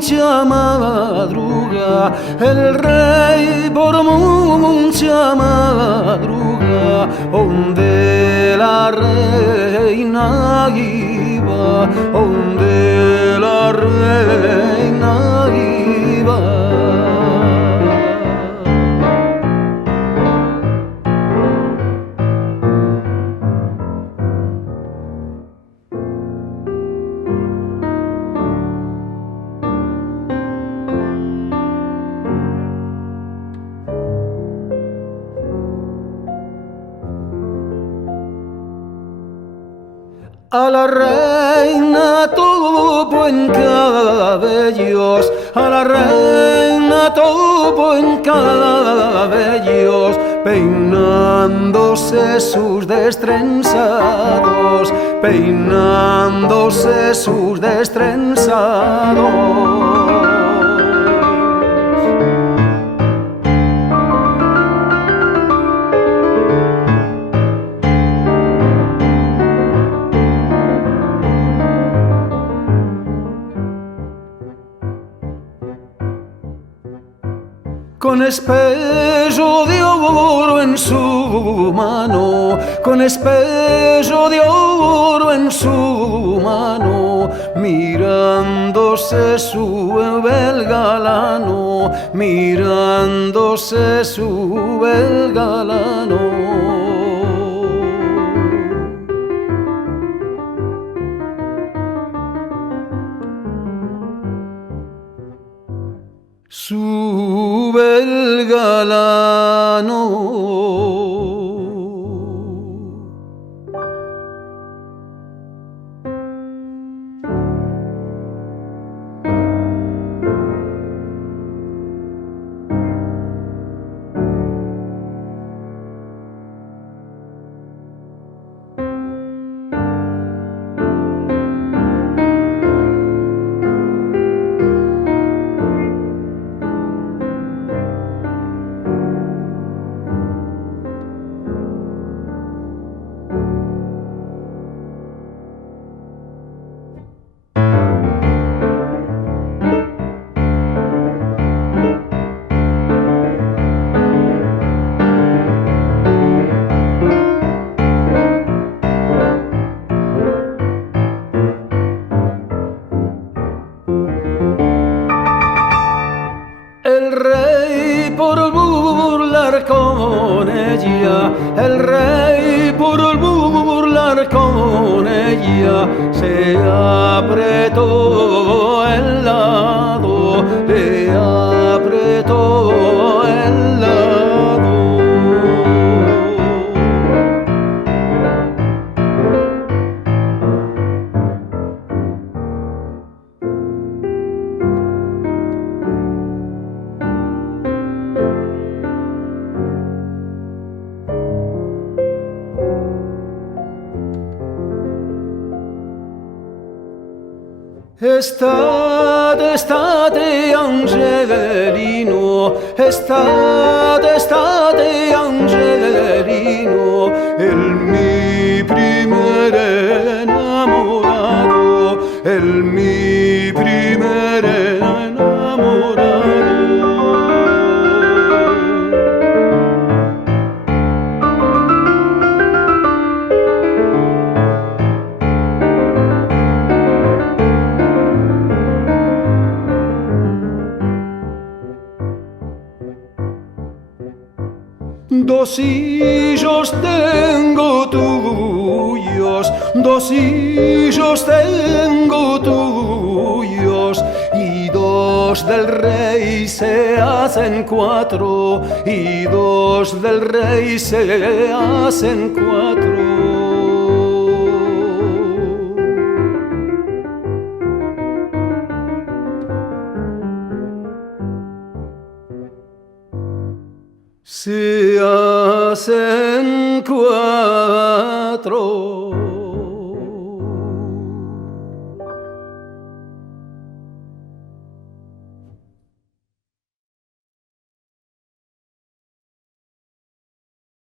mucha madruga, el rey por mucha madruga, donde la reina iba, donde la reina iba. A la reina tuvo en cabellos, a la reina tuvo en cabellos, peinándose sus destrenzados, peinándose sus destrenzados. Con espejo de oro en su mano, con espejo de oro en su mano, mirándose su el galano, mirándose su el galano. Sube el galano. El rey por burlar con ella, el rey por burlar con ella, se apretó el lado, le apretó el lado. Estate, Angelino, estate, Angelino, el mi primer enamorado, el mi primer enamorado. Dos hijos tengo tuyos, dos hijos tengo tuyos, y dos del rey se hacen cuatro, y dos del rey se hacen cuatro. Se hacen cuatro.